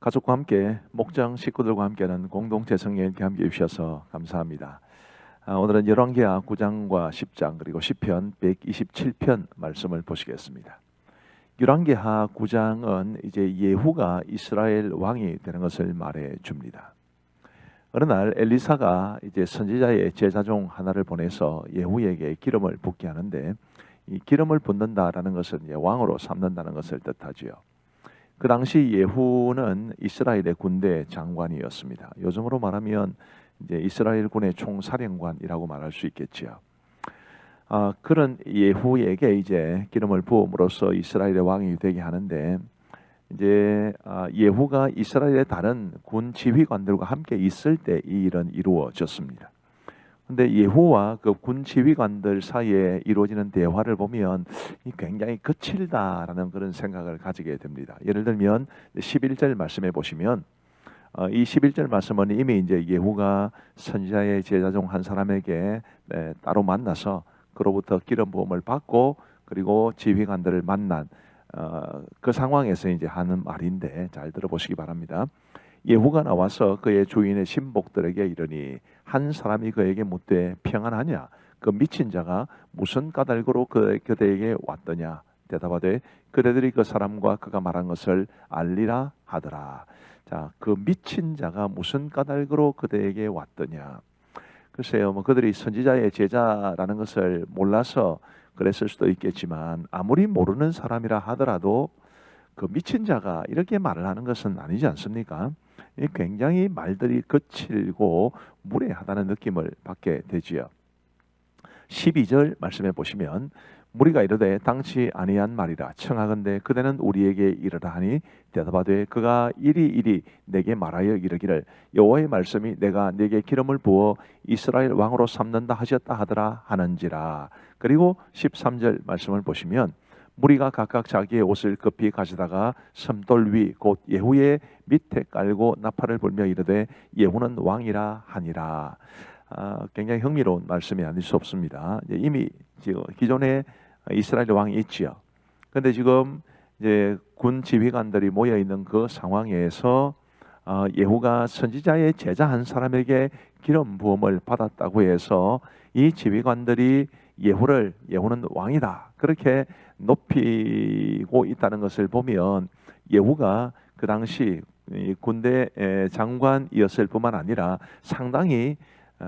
가족과 함께 목장 식구들과 함께하는 공동체 성령께 함께해 주셔서 감사합니다. 오늘은 열왕기하 9장과 10장 그리고 시편 127편 말씀을 보시겠습니다. 열왕기하 9장은 이제 예후가 이스라엘 왕이 되는 것을 말해 줍니다. 어느 날 엘리사가 이제 선지자의 제자 중 하나를 보내서 예후에게 기름을 붓게 하는데, 이 기름을 붓는다라는 것은 이제 왕으로 삼는다는 것을 뜻하지요. 그 당시 예후는 이스라엘의 군대 장관이었습니다. 요즘으로 말하면 이제 이스라엘 군의 총사령관이라고 말할 수 있겠지요. 그런 예후에게 이제 기름을 부음으로써 이스라엘의 왕이 되게 하는데, 이제 예후가 이스라엘의 다른 군 지휘관들과 함께 있을 때 이 일은 이루어졌습니다. 근데 예후와 그 군 지휘관들 사이에 이루어지는 대화를 보면 굉장히 거칠다라는 그런 생각을 가지게 됩니다. 예를 들면 11절 말씀해 보시면, 이 11절 말씀은 이미 이제 예후가 선지자의 제자 중 한 사람에게 따로 만나서 그로부터 기름 부음을 받고 그리고 지휘관들을 만난 그 상황에서 이제 하는 말인데, 잘 들어보시기 바랍니다. 예후가 나와서 그의 주인의 신복들에게 이르니, 한 사람이 그에게 묻되 평안하냐? 그 미친 자가 무슨 까닭으로 그대에게 왔더냐? 대답하되 그대들이 그 사람과 그가 말한 것을 알리라 하더라. 자, 그 미친 자가 무슨 까닭으로 그대에게 왔더냐? 글쎄요, 뭐 그들이 선지자의 제자라는 것을 몰라서 그랬을 수도 있겠지만, 아무리 모르는 사람이라 하더라도 그 미친 자가 이렇게 말을 하는 것은 아니지 않습니까? 굉장히 말들이 거칠고 무례하다는 느낌을 받게 되지요. 12절 말씀해 보시면, 무리가 이르되 당치 아니한 말이라 청하건대 그대는 우리에게 이르라 하니, 대답하되 그가 이리 내게 말하여 이르기를 여호와의 말씀이 내가 네게 기름을 부어 이스라엘 왕으로 삼는다 하셨다 하더라 하는지라. 그리고 13절 말씀을 보시면, 무리가 각각 자기의 옷을 급히 가져다가 섬돌 위 곧 예후의 밑에 깔고 나팔을 불며 이르되 예후는 왕이라 하니라. 굉장히 흥미로운 말씀이 아닐 수 없습니다. 이미 지금 기존에 이스라엘 왕이 있지요. 그런데 지금 이제 군 지휘관들이 모여 있는 그 상황에서 예후가 선지자의 제자 한 사람에게 기름 부음을 받았다고 해서 이 지휘관들이 예후는 왕이다 그렇게 높이고 있다는 것을 보면, 예후가 그 당시 군대 장관이었을 뿐만 아니라 상당히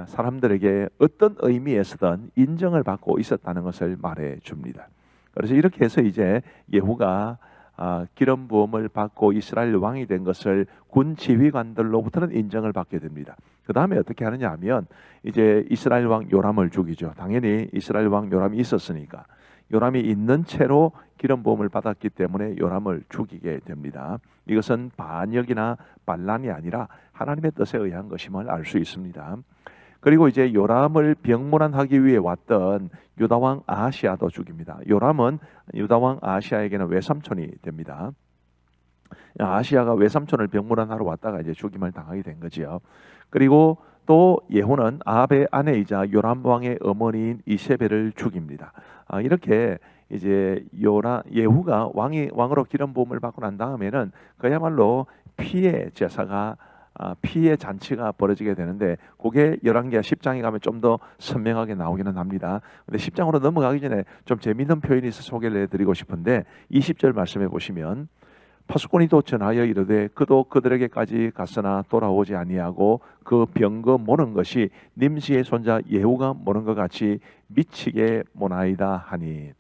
사람들에게 어떤 의미에서든 인정을 받고 있었다는 것을 말해 줍니다. 그래서 이렇게 해서 이제 예후가 기름 부음을 받고 이스라엘 왕이 된 것을 군 지휘관들로부터는 인정을 받게 됩니다. 그 다음에 어떻게 하느냐 하면, 이제 이스라엘 왕 요람을 죽이죠. 당연히 이스라엘 왕 요람이 있었으니까 요람이 있는 채로 기름 부음을 받았기 때문에 요람을 죽이게 됩니다. 이것은 반역이나 반란이 아니라 하나님의 뜻에 의한 것임을 알 수 있습니다. 그리고 이제 요람을 병문안하기 위해 왔던 유다왕 아하시아도 죽입니다. 요람은 유다왕 아하시아에게는 외삼촌이 됩니다. 아하시아가 외삼촌을 병문안하러 왔다가 이제 죽임을 당하게 된 거지요. 그리고 또 예후는 아합의 아내이자 요람 왕의 어머니인 이세벨을 죽입니다. 이렇게 이제 예후가 왕으로 기름 부음을 받고 난 다음에는 그야말로 피해 제사가 피해 잔치가 벌어지게 되는데, 그게 열왕기하 10장에 가면 좀 더 선명하게 나오기는 합니다. 근데 10장으로 넘어가기 전에 좀 재미있는 표현이 있어서 소개를 해드리고 싶은데, 20절 말씀해 보시면, 파수꾼이도 전하여 이르되 그도 그들에게까지 갔으나 돌아오지 아니하고 그 병거 모는 것이 nim시의 손자 예후가 모는 것 같이 미치게 모나이다 하니.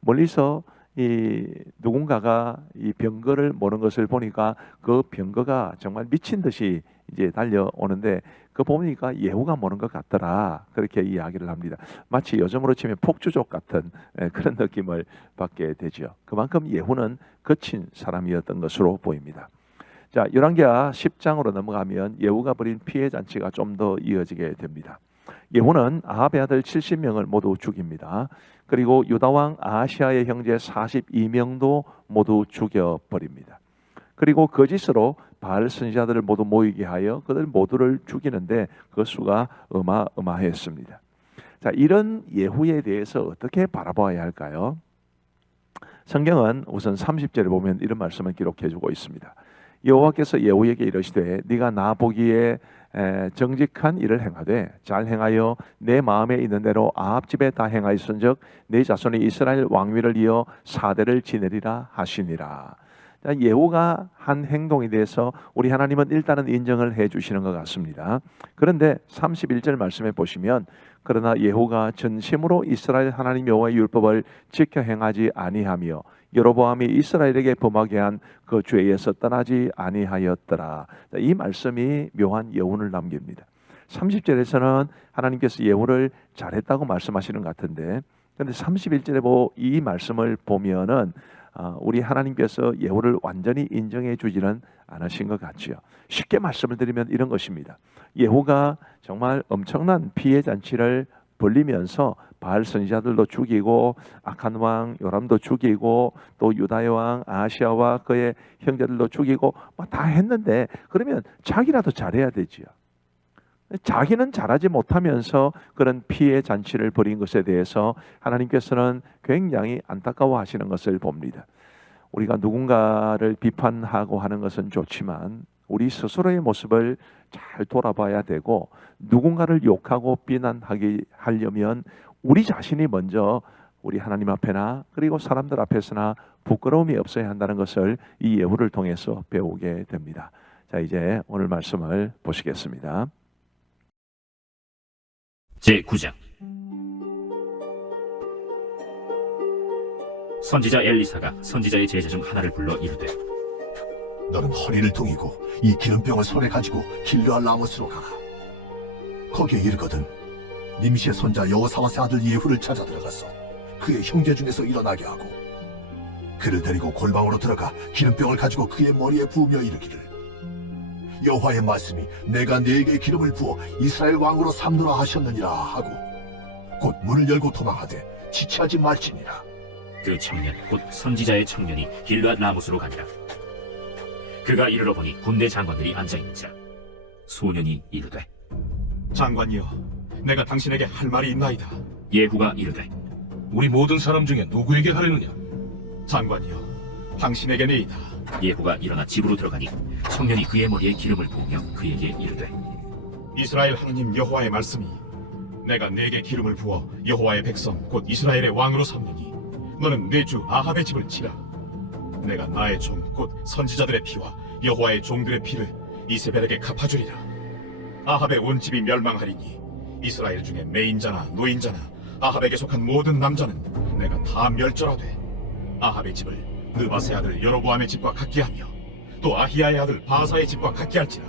멀리서 이 누군가가 이 병거를 모는 것을 보니까 그 병거가 정말 미친 듯이 이제 달려오는데, 그 보니까 예후가 모는 것 같더라 그렇게 이야기를 합니다. 마치 요즘으로 치면 폭주족 같은 그런 느낌을 받게 되죠. 그만큼 예후는 거친 사람이었던 것으로 보입니다. 자, 열왕기하 10장으로 넘어가면 예후가 벌인 피해 잔치가 좀 더 이어지게 됩니다. 예후는 아합의 아들 70명을 모두 죽입니다. 그리고 유다왕 아하시아의 형제 42명도 모두 죽여버립니다. 그리고 거짓으로 바알 선지자들을 모두 모이게 하여 그들 모두를 죽이는데 그 수가 어마어마했습니다. 자, 이런 예후에 대해서 어떻게 바라봐야 할까요? 성경은 우선 30절에 보면 이런 말씀을 기록해 주고 있습니다. 여호와께서 예후에게 이르시되 네가 나 보기에 정직한 일을 행하되 잘 행하여 내 마음에 있는 대로 아합 집에 다 행하였은즉 내 자손이 이스라엘 왕위를 이어 4대를 지내리라 하시니라. 예후가 한 행동에 대해서 우리 하나님은 일단은 인정을 해 주시는 것 같습니다. 그런데 31절 말씀에 보시면 그러나 예후가 전심으로 이스라엘 하나님 여호와의 율법을 지켜 행하지 아니하며 여로보암이 이스라엘에게 범하게 한 그 죄에서 떠나지 아니하였더라. 이 말씀이 묘한 여운을 남깁니다. 30절에서는 하나님께서 예후를 잘했다고 말씀하시는 것 같은데, 그런데 31절에 이 말씀을 보면은 우리 하나님께서 예후를 완전히 인정해 주지는 않으신 것 같지요. 쉽게 말씀을 드리면 이런 것입니다. 예후가 정말 엄청난 피해 잔치를 벌리면서 바알 선지자들도 죽이고 악한 왕 요람도 죽이고 또 유다의 왕 아하시아와 그의 형제들도 죽이고 다 했는데, 그러면 자기라도 잘해야 되지요. 자기는 잘하지 못하면서 그런 피해 잔치를 벌인 것에 대해서 하나님께서는 굉장히 안타까워하시는 것을 봅니다. 우리가 누군가를 비판하고 하는 것은 좋지만 우리 스스로의 모습을 잘 돌아봐야 되고, 누군가를 욕하고 비난하게 하려면 우리 자신이 먼저 우리 하나님 앞에나 그리고 사람들 앞에서나 부끄러움이 없어야 한다는 것을 이 예후를 통해서 배우게 됩니다. 자, 이제 오늘 말씀을 보시겠습니다. 제9장. 선지자 엘리사가 선지자의 제자 중 하나를 불러 이르되 너는 허리를 동이고 이 기름병을 손에 가지고 길르앗 라모스로 가라. 거기에 이르거든 님시의 손자 여호사밧의 아들 예후를 찾아 들어가서 그의 형제 중에서 일어나게 하고 그를 데리고 골방으로 들어가 기름병을 가지고 그의 머리에 부으며 이르기를 여호와의 말씀이 내가 네게 기름을 부어 이스라엘 왕으로 삼노라 하셨느니라 하고 곧 문을 열고 도망하되 지체하지 말지니라. 그 청년 곧 선지자의 청년이 길르앗 라모스로 가니라. 그가 이르러 보니 군대 장관들이 앉아있는지라. 소년이 이르되 장관이여, 내가 당신에게 할 말이 있나이다. 예후가 이르되 우리 모든 사람 중에 누구에게 하려느냐? 장관이여, 당신에게니이다. 예후가 일어나 집으로 들어가니 청년이 그의 머리에 기름을 부으며 그에게 이르되 이스라엘 하나님 여호와의 말씀이 내가 네게 기름을 부어 여호와의 백성 곧 이스라엘의 왕으로 삼느니 너는 내 주 아합의 집을 치라. 내가 나의 종 곧 선지자들의 피와 여호와의 종들의 피를 이세벨에게 갚아주리라. 아합의 온 집이 멸망하리니 이스라엘 중에 매인자나 노인자나 아합에게 속한 모든 남자는 내가 다 멸절하되 아합의 집을 느바세 아들 여로보암의 집과 같게 하며 또 아히야의 아들 바사의 집과 같게 할지라.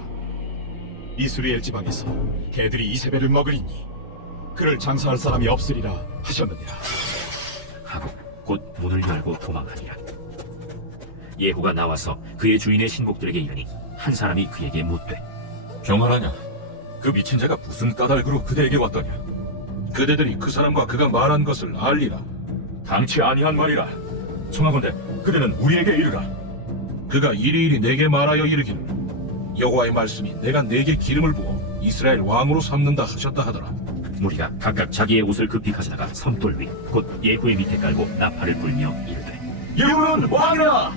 이스라엘 지방에서 개들이 이세벨을 먹으리니 그를 장사할 사람이 없으리라 하셨느니라. 하고 곧 문을 열고 도망하니라. 예후가 나와서 그의 주인의 신복들에게 이르니 한 사람이 그에게 묻되 평안하냐? 그 미친 자가 무슨 까닭으로 그대에게 왔더냐? 그대들이 그 사람과 그가 말한 것을 알리라. 당치 아니한 말이라. 청하건대 그대는 우리에게 이르라. 그가 이리이리 내게 말하여 이르기를 여호와의 말씀이 내가 네게 기름을 부어 이스라엘 왕으로 삼는다 하셨다 하더라. 무리가 각각 자기의 옷을 급히 가져다가 섬돌 위 곧 예후의 밑에 깔고 나팔을 불며 이르되 예후는 왕이라.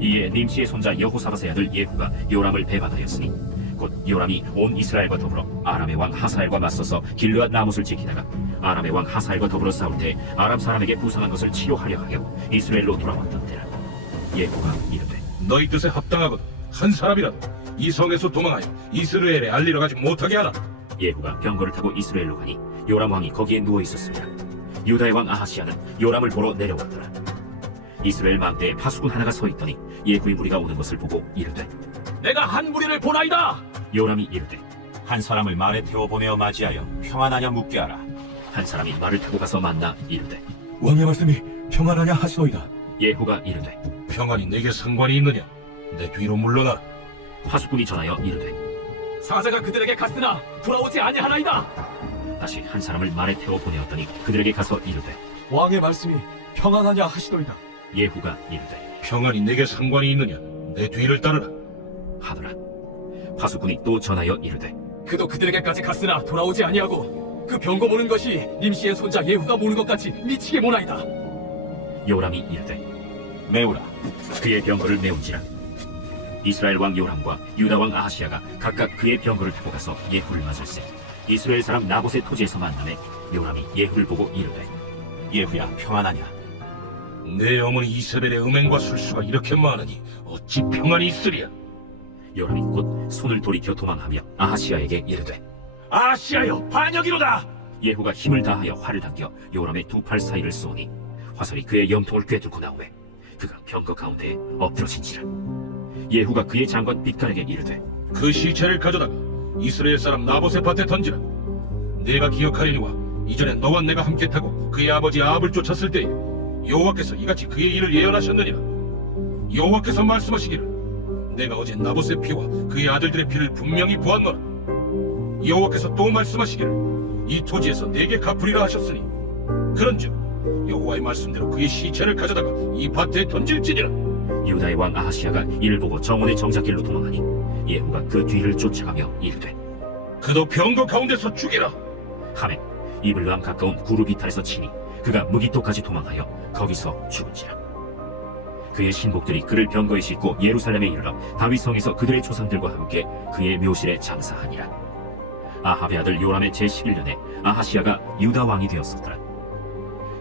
이에 님시의 손자 여호사밧의 아들 예후가 요람을 배반하였으니 곧 요람이 온 이스라엘과 더불어 아람의 왕 하사엘과 맞서서 길르앗 라못을 지키다가 아람의 왕 하사엘과 더불어 싸울 때 아람 사람에게 부상한 것을 치료하려 하여 이스라엘로 돌아왔던 때라. 예후가 이르되 너희 뜻에 합당하거든 한 사람이라도 이 성에서 도망하여 이스라엘에 알리러 가지 못하게 하라. 예후가 병거를 타고 이스라엘로 가니 요람 왕이 거기에 누워 있었습니다. 유다의 왕 아하시아는 요람을 보러 내려왔더라. 이스라엘 망대에 파수꾼 하나가 서 있더니 예후의 무리가 오는 것을 보고 이르되 내가 한 무리를 보나이다. 요람이 이르되 한 사람을 말에 태워 보내어 맞이하여 평안하냐 묻게 하라. 한 사람이 말을 타고 가서 만나 이르되 왕의 말씀이 평안하냐 하시노이다. 예후가 이르되 평안이 내게 상관이 있느냐? 내 뒤로 물러나라. 파수꾼이 전하여 이르되 사자가 그들에게 갔으나 돌아오지 아니하나이다. 다시 한 사람을 말에 태워 보내었더니 그들에게 가서 이르되 왕의 말씀이 평안하냐 하시노이다. 예후가 이르되 평안이 내게 상관이 있느냐? 내 뒤를 따르라. 하더라. 파수꾼이 또 전하여 이르되 그도 그들에게까지 갔으나 돌아오지 아니하고 그 병거 모는 것이 님시의 손자 예후가 모는 것 같이 미치게 모나이다. 요람이 이르되 메우라. 그의 병거를 메운지라. 이스라엘 왕 요람과 유다 왕 아하시야가 각각 그의 병거를 타고 가서 예후를 맞을세. 이스라엘 사람 나봇의 토지에서 만남에 요람이 예후를 보고 이르되 예후야 평안하냐? 내 어머니 이세벨의 음행과 술수가 이렇게 많으니 어찌 평안이 있으랴? 요람이 곧 손을 돌이켜 도망하며 아하시야에게 이르되 아시아여 반역이로다. 예후가 힘을 다하여 활을 당겨 요람의 두 팔 사이를 쏘니 화살이 그의 염통을 꿰뚫고 나오매 그가 병거 가운데에 엎드러진지라. 예후가 그의 장관 빛깔에게 이르되 그 시체를 가져다가 이스라엘 사람 나봇의 밭에 던지라. 내가 기억하려니와 이전에 너와 내가 함께 타고 그의 아버지 아합을 쫓았을 때에 여호와께서 이같이 그의 일을 예언하셨느니라. 여호와께서 말씀하시기를 내가 어제 나봇의 피와 그의 아들들의 피를 분명히 보았노라. 여호와께서 또 말씀하시기를 이 토지에서 내게 갚으리라 하셨으니 그런즉 여호와의 말씀대로 그의 시체를 가져다가 이 밭에 던질지니라. 유다의 왕 아하시야가 이를 보고 정원의 정작길로 도망하니 예후가 그 뒤를 쫓아가며 이르되 그도 병거 가운데서 죽이라. 하매 이블람 가까운 구르비탈에서 치니 그가 무기토까지 도망하여 거기서 죽은지라. 그의 신복들이 그를 병거에 싣고 예루살렘에 이르러 다윗성에서 그들의 조상들과 함께 그의 묘실에 장사하니라. 아합의 아들 요람의 제11년에 아하시야가 유다 왕이 되었었더라.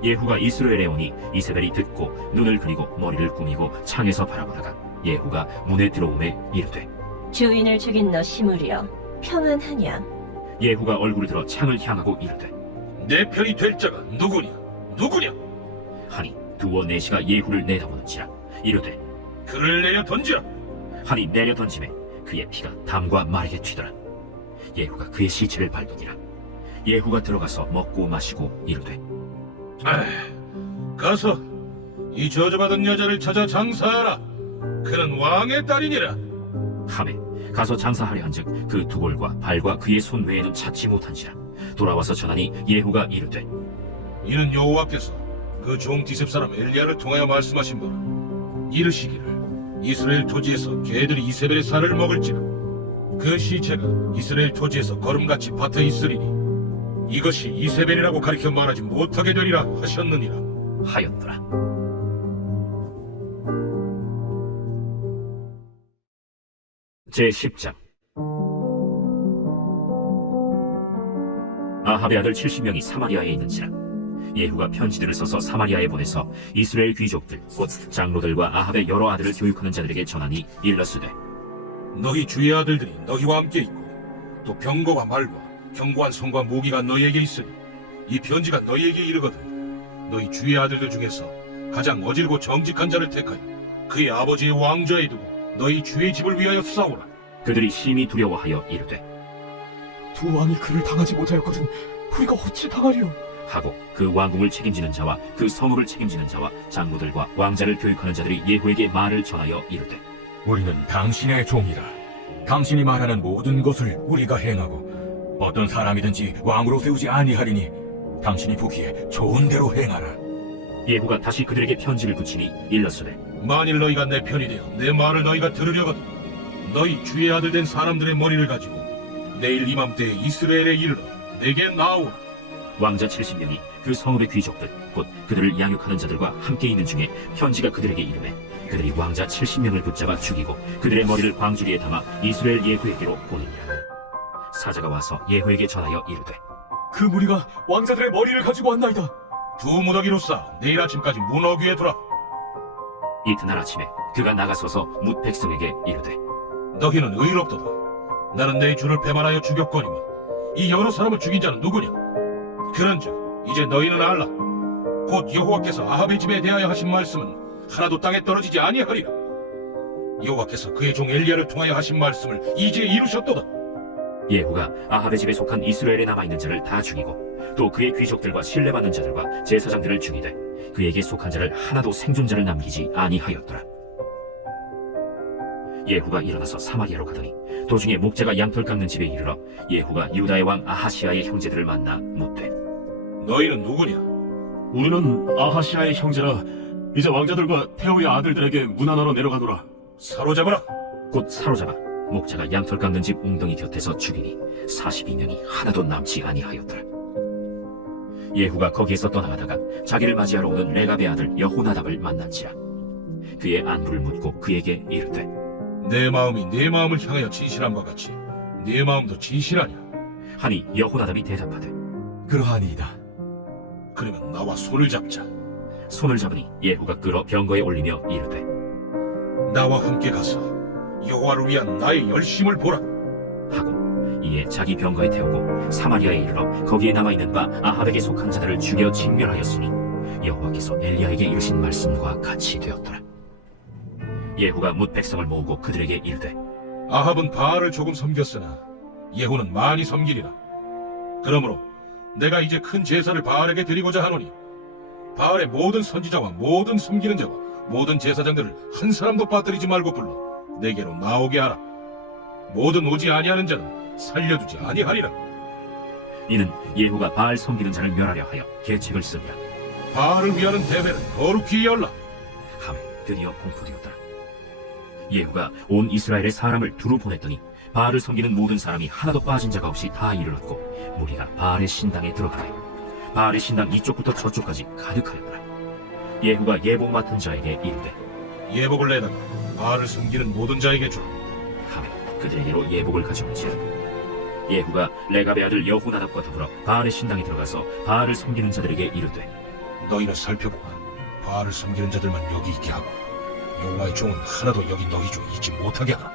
예후가 이스라엘에 오니 이세벨이 듣고 눈을 그리고 머리를 꾸미고 창에서 바라보다가 예후가 문에 들어오매 이르되 주인을 죽인 너 시므리여 평안하냐? 예후가 얼굴을 들어 창을 향하고 이르되 내 편이 될 자가 누구냐? 누구냐? 하니 두어 내시가 예후를 내다보는지라. 이르되 그를 내려 던지라. 하니 내려 던짐에 그의 피가 담과 마르게 튀더라. 예후가 그의 시체를 밟으니라. 예후가 들어가서 먹고 마시고 이르되 가서 이 저주받은 여자를 찾아 장사하라. 그는 왕의 딸이니라. 하매 가서 장사하려 한즉 그 두골과 발과 그의 손 외에는 찾지 못한지라. 돌아와서 전하니 예후가 이르되 이는 여호와께서 그 종 디셉 사람 엘리야를 통하여 말씀하신 바라. 이르시기를 이스라엘 토지에서 개들이 이세벨의 살을 먹을지라. 그 시체가 이스라엘 토지에서 거름같이 밭에 있으리니 이것이 이세벨이라고 가리켜 말하지 못하게 되리라 하셨느니라. 하였더라. 제10장 아합의 아들 70명이 사마리아에 있는지라. 예후가 편지들을 써서 사마리아에 보내서 이스라엘 귀족들 곧 장로들과 아합의 여러 아들을 교육하는 자들에게 전하니 일러스되 너희 주의 아들들이 너희와 함께 있고 또 병거와 말과 견고한 성과 무기가 너희에게 있으니 이 편지가 너희에게 이르거든 너희 주의 아들들 중에서 가장 어질고 정직한 자를 택하여 그의 아버지의 왕좌에 두고 너희 주의 집을 위하여 싸우라. 그들이 심히 두려워하여 이르되 두 왕이 그를 당하지 못하였거든 우리가 어찌 당하리요? 하고 그 왕궁을 책임지는 자와 그 성읍을 책임지는 자와 장로들과 왕자를 교육하는 자들이 예후에게 말을 전하여 이르되 우리는 당신의 종이라. 당신이 말하는 모든 것을 우리가 행하고 어떤 사람이든지 왕으로 세우지 아니하리니 당신이 보기에 좋은 대로 행하라. 예후가 다시 그들에게 편지를 붙이니 일렀으되 만일 너희가 내 편이 되어 내 말을 너희가 들으려거든 너희 주의 아들 된 사람들의 머리를 가지고 내일 이맘때에 이스라엘에 이르러 내게 나오라. 왕자 70명이 그 성읍의 귀족들 곧 그들을 양육하는 자들과 함께 있는 중에 편지가 그들에게 이르매 그들이 왕자 70명을 붙잡아 죽이고 그들의 머리를 광주리에 담아 이스라엘 예후에게로 보내니라. 사자가 와서 예후에게 전하여 이르되 그 무리가 왕자들의 머리를 가지고 왔나이다. 두 무더기로 쌓아 내일 아침까지 문 어귀에 두라. 이튿날 아침에 그가 나가서서 뭇 백성에게 이르되 너희는 의롭도다. 나는 내 주를 배반하여 죽였거니와 이 여러 사람을 죽인 자는 누구냐? 그런즉 이제 너희는 알라. 곧 여호와께서 아합의 집에 대하여 하신 말씀은 하나도 땅에 떨어지지 아니하리라. 여호와께서 그의 종 엘리야를 통하여 하신 말씀을 이제 이루셨도다. 예후가 아합의 집에 속한 이스라엘에 남아있는 자를 다 죽이고 또 그의 귀족들과 신뢰받는 자들과 제사장들을 죽이되 그에게 속한 자를 하나도 생존자를 남기지 아니하였더라. 예후가 일어나서 사마리아로 가더니 도중에 목자가 양털 깎는 집에 이르러 예후가 유다의 왕 아하시아의 형제들을 만나 묻되 너희는 누구냐? 우리는 아하시아의 형제라. 이제 왕자들과 태호의 아들들에게 문안하러 내려가노라. 사로잡아라. 곧 사로잡아 목자가 양털 깎는 집 웅덩이 곁에서 죽이니 42명이 하나도 남지 아니하였더라. 예후가 거기에서 떠나가다가 자기를 맞이하러 오는 레갑의 아들 여호나답을 만난지라. 그의 안부를 묻고 그에게 이르되 내 마음이 네 마음을 향하여 진실함과 같이 네 마음도 진실하냐? 하니 여호나답이 대답하되 그러하니이다. 그러면 나와 손을 잡자. 손을 잡으니 예후가 끌어 병거에 올리며 이르되 나와 함께 가서 여호와를 위한 나의 열심을 보라. 하고 이에 자기 병거에 태우고 사마리아에 이르러 거기에 남아있는 바 아합에게 속한 자들을 죽여 진멸하였으니 여호와께서 엘리야에게 이르신 말씀과 같이 되었더라. 예후가 뭇 백성을 모으고 그들에게 이르되 아합은 바알을 조금 섬겼으나 예후는 많이 섬기리라. 그러므로 내가 이제 큰 제사를 바알에게 드리고자 하노니 바알의 모든 선지자와 모든 섬기는 자와 모든 제사장들을 한 사람도 빠뜨리지 말고 불러 내게로 나오게 하라. 모든 오지 아니하는 자는 살려두지 아니하리라. 이는 예후가 바알 섬기는 자를 멸하려 하여 계책을 씁니다. 바알을 위하는 대회를 거룩히 열라. 함에 드디어 공포되었더라. 예후가 온 이스라엘의 사람을 두루 보냈더니 바알을 섬기는 모든 사람이 하나도 빠진 자가 없이 다 이르렀고 무리가 바알의 신당에 들어가매 바알의 신당 이쪽부터 저쪽까지 가득하였더라. 예후가 예복 맡은 자에게 이르되 예복을 내다가 바알을 섬기는 모든 자에게 주라. 하매 그들에게로 예복을 가져온지라. 예후가 레갑의 아들 여호나답과 더불어 바알의 신당에 들어가서 바알을 섬기는 자들에게 이르되 너희는 살펴보아 바알을 섬기는 자들만 여기 있게 하고 여호와의 종은 하나도 여기 너희 중에 있지 못하게 하라.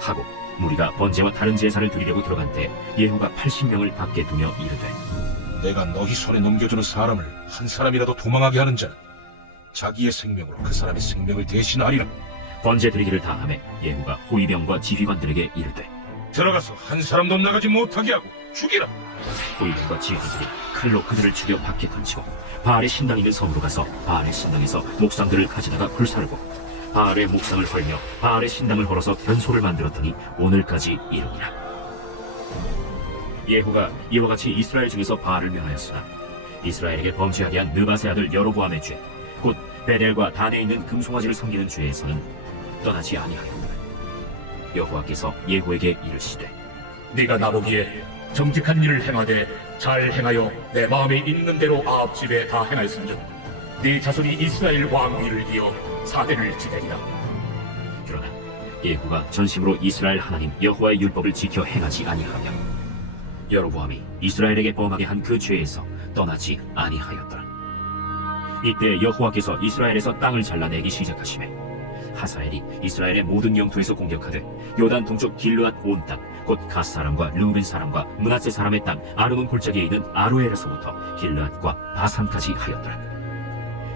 하고 무리가 번제와 다른 제사를 드리려고 들어간 때 예후가 80명을 밖에 두며 이르되 내가 너희 손에 넘겨주는 사람을 한 사람이라도 도망하게 하는 자는 자기의 생명으로 그 사람의 생명을 대신하리라. 번제 드리기를 다하매 예후가 호위병과 지휘관들에게 이르되 들어가서 한 사람도 나가지 못하게 하고 죽이라. 호위병과 지휘관들이 칼로 그들을 죽여 밖에 던지고 바알의 신당 있는 섬으로 가서 바알의 신당에서 목상들을 가지다가 불사르고 바알의 목상을 헐며 바알의 신당을 헐어서 변소를 만들었더니 오늘까지 이르니라. 예후가 이와 같이 이스라엘 중에서 바알을 멸하였으나 이스라엘에게 범죄하게 한 느밧의 아들 여로보암의 죄 곧 베델과 단에 있는 금송아지를 섬기는 죄에서는 떠나지 아니하였다. 여호와께서 예후에게 이르시되 네가 나보기에 정직한 일을 행하되 잘 행하여 내 마음에 있는 대로 아합 집에 다 행하였은즉 네 자손이 이스라엘 왕위를 이어 사대를 지내리라. 그러나 예후가 전심으로 이스라엘 하나님 여호와의 율법을 지켜 행하지 아니하며 여로보암이 이스라엘에게 범하게 한 그 죄에서 떠나지 아니하였더라. 이때 여호와께서 이스라엘에서 땅을 잘라내기 시작하시매 하사엘이 이스라엘의 모든 영토에서 공격하되 요단 동쪽 길르앗 온 땅 곧 갓 사람과 르우벤 사람과 므낫세 사람의 땅 아르논 골짜기에 있는 아로엘에서부터 길르앗과 바산까지 하였더라.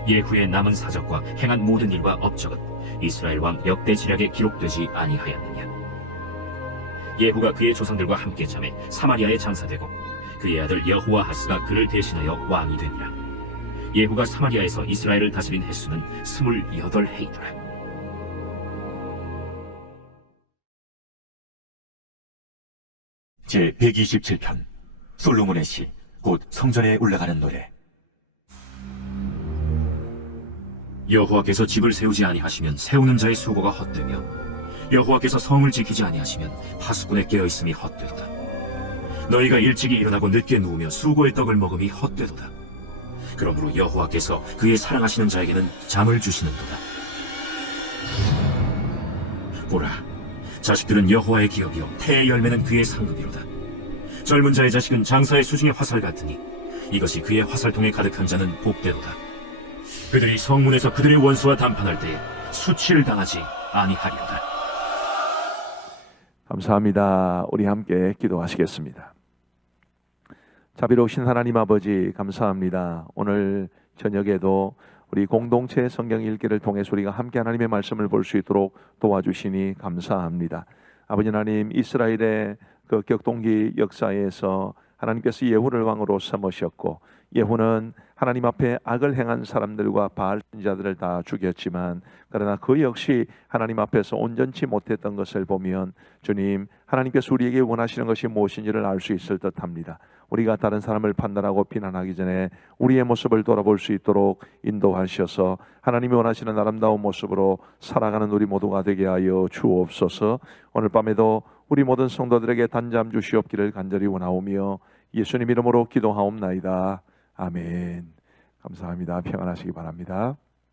예후의 남은 사적과 행한 모든 일과 업적은 이스라엘 왕 역대 지략에 기록되지 아니하였느냐. 예후가 그의 조상들과 함께 잠에 사마리아에 장사되고 그의 아들 여호아하스가 그를 대신하여 왕이 되니라. 예후가 사마리아에서 이스라엘을 다스린 횟수는 28해이더라. 제 127편 솔로몬의 시 곧 성전에 올라가는 노래. 여호와께서 집을 세우지 아니하시면 세우는 자의 수고가 헛되며 여호와께서 성을 지키지 아니하시면 파수꾼의 깨어있음이 헛되도다. 너희가 일찍이 일어나고 늦게 누우며 수고의 떡을 먹음이 헛되도다. 그러므로 여호와께서 그의 사랑하시는 자에게는 잠을 주시는도다. 보라, 자식들은 여호와의 기업이요 태의 열매는 그의 상급이로다. 젊은 자의 자식은 장사의 수중의 화살 같으니 이것이 그의 화살통에 가득한 자는 복되도다. 그들이 성문에서 그들의 원수와 담판할 때에 수치를 당하지 아니하리로다. 감사합니다. 우리 함께 기도하시겠습니다. 자비로우신 하나님 아버지 감사합니다. 오늘 저녁에도 우리 공동체 성경 읽기를 통해서 우리가 함께 하나님의 말씀을 볼 수 있도록 도와주시니 감사합니다. 아버지 하나님, 이스라엘의 그 격동기 역사에서 하나님께서 예후를 왕으로 삼으셨고 예후는 하나님 앞에 악을 행한 사람들과 바알 선지자들을 다 죽였지만 그러나 그 역시 하나님 앞에서 온전치 못했던 것을 보면 주님, 하나님께서 우리에게 원하시는 것이 무엇인지를 알 수 있을 듯합니다. 우리가 다른 사람을 판단하고 비난하기 전에 우리의 모습을 돌아볼 수 있도록 인도하셔서 하나님이 원하시는 아름다운 모습으로 살아가는 우리 모두가 되게 하여 주옵소서. 오늘 밤에도 우리 모든 성도들에게 단잠 주시옵기를 간절히 원하오며 예수님 이름으로 기도하옵나이다. 아멘. 감사합니다. 평안하시기 바랍니다.